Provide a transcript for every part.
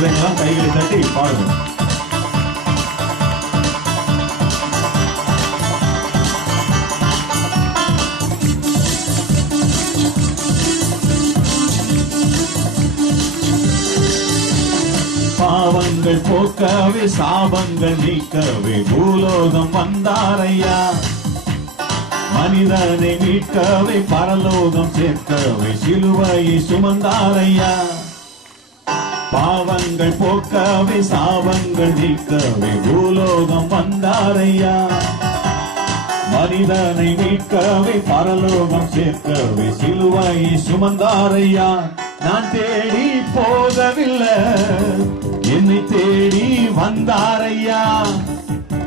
பிள்ளைங்களாம் கைகளை தட்டி பாடுங்க. பாவங்கள் போக்கவே சாபங்கள் நீக்கவே பூலோகம் வந்தாரையா. மனிதனை மீட்கவே பரலோகம் சேர்க்கவே சிலுவையை சுமந்தாரையா. பாவங்கள் போக்கவே சாபங்கள் நீக்கவே பூலோகம் வந்தாரையா. மனிதனை மீட்கவே பரலோகம் சேர்க்கவே சிலுவையை சுமந்தாரையா. நான் தேடி போகவில்லை, என்னை தேடி வந்தாரையா.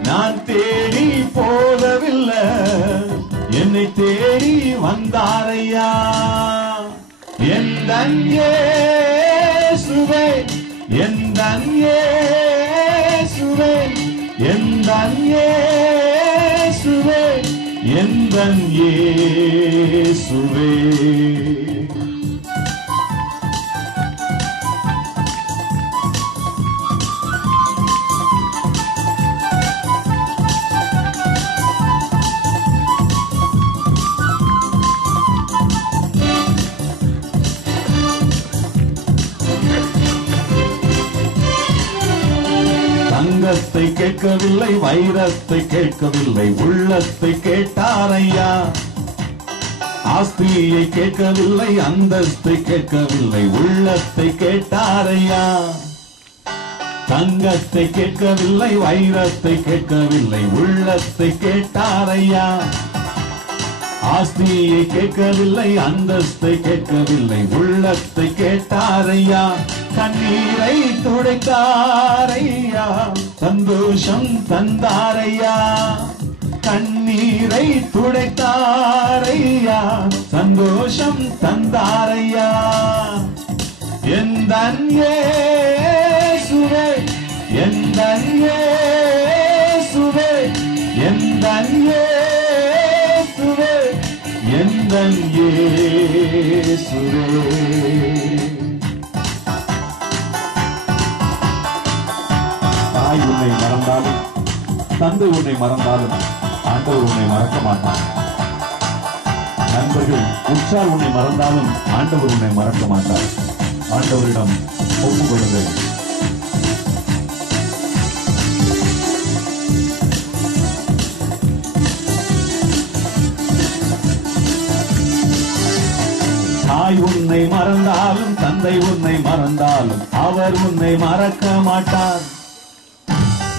நான் தேடி போகவில்லை, என்னை தேடி வந்தாரையா. எந்தன் இயேசுவே, எந்தன் இயேசுவே, எந்தன் இயேசுவே, எந்தன் இயேசுவே. தங்கத்தை கேட்கவில்லை, வைரத்தை கேட்கவில்லை, உள்ளத்தை கேட்டாரையா. ஆஸ்தியை கேட்கவில்லை, அந்தஸ்தை கேட்கவில்லை, உள்ளத்தை கேட்டாரையா. தங்கத்தை கேட்கவில்லை, வைரத்தை கேட்கவில்லை, உள்ளத்தை கேட்டாரையா. ஆஸ்தியை கேட்கவில்லை, அந்தஸ்தை கேட்கவில்லை, உள்ளத்தை கேட்டாரையா. கண்ணீரை துடைத்தாரையா, சந்தோஷம் தந்தாரையா. கண்ணீரை துடைத்தாரையா, சந்தோஷம் தந்தாரையா. எந்தன் இயேசுவே, எந்தன் இயேசுவே, எந்தன் இயேசுவே, எந்தன் இயேசுவே. தாய் உன்னை மறந்தாலும், தந்தை உன்னை மறந்தாலும் ஆண்டவர் உன்னை மறக்க மாட்டார். நண்பர்கள் உற்றார் உன்னை மறந்தாலும் ஆண்டவர் உன்னை மறக்க மாட்டார். ஆண்டவரிடம் ஒப்புக் கொடுங்கள். தாய் உன்னை மறந்தாலும், தந்தை உன்னை மறந்தாலும் அவர் உன்னை மறக்க மாட்டார்.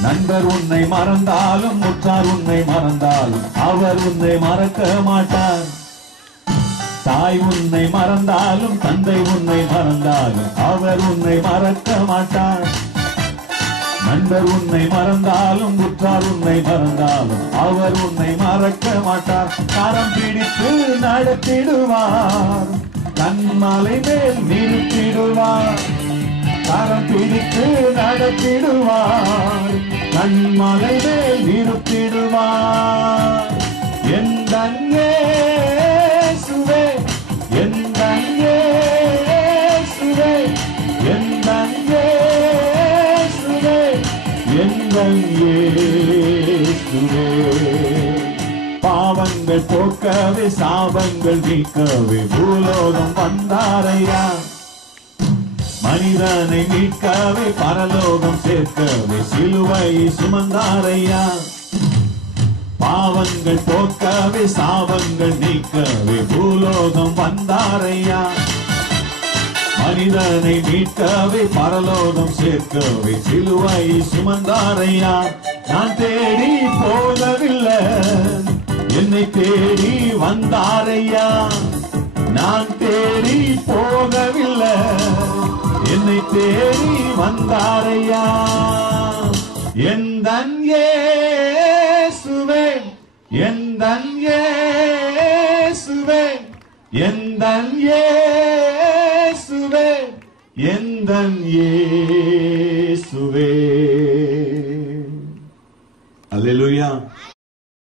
நண்பர் உன்னை மறந்தாலும், உற்றார் உன்னை மறந்தாலும் அவர் உன்னை மறக்க மாட்டார். தாய் உன்னை மறந்தாலும், தந்தை உன்னை மறந்தாலும் அவர் உன்னை மறக்க மாட்டார். நண்பர் உன்னை மறந்தாலும், உற்றார் உன்னை மறந்தாலும் அவர் உன்னை மறக்க மாட்டார். கரம் பிடித்து நடத்திடுவார், கண்மலை மேல் நிறுத்திடுவார். கரம் பிடித்து நடத்திடுவார், கண்மலை மேல் நிறுத்திடுவார். எந்தன் இயேசுவே, எந்தன் இயேசுவே, எந்தன் இயேசுவே, எந்தன் இயேசுவே. பாவங்கள் போக்கவே சாபங்கள் நீக்கவே பூலோகம் வந்தாரையா. மனிதனை மீட்கவே பரலோகம் சேர்க்கவே சிலுவையை சுமந்தாரையா. பாவங்கள் போக்கவே சாபங்கள் நீக்கவே பூலோகம் வந்தாரையா. மனிதனை மீட்கவே பரலோகம் சேர்க்கவே சிலுவையை சுமந்தாரையா. நான் தேடி போகவில்லை, என்னை தேடி வந்தாரையா. நான் தேடி போகவில்லை, என்னை தேடி வந்தாரையா. எந்தன் இயேசுவே, எந்தன் இயேசுவே, எந்தன் இயேசுவே, எந்தன் இயேசுவே.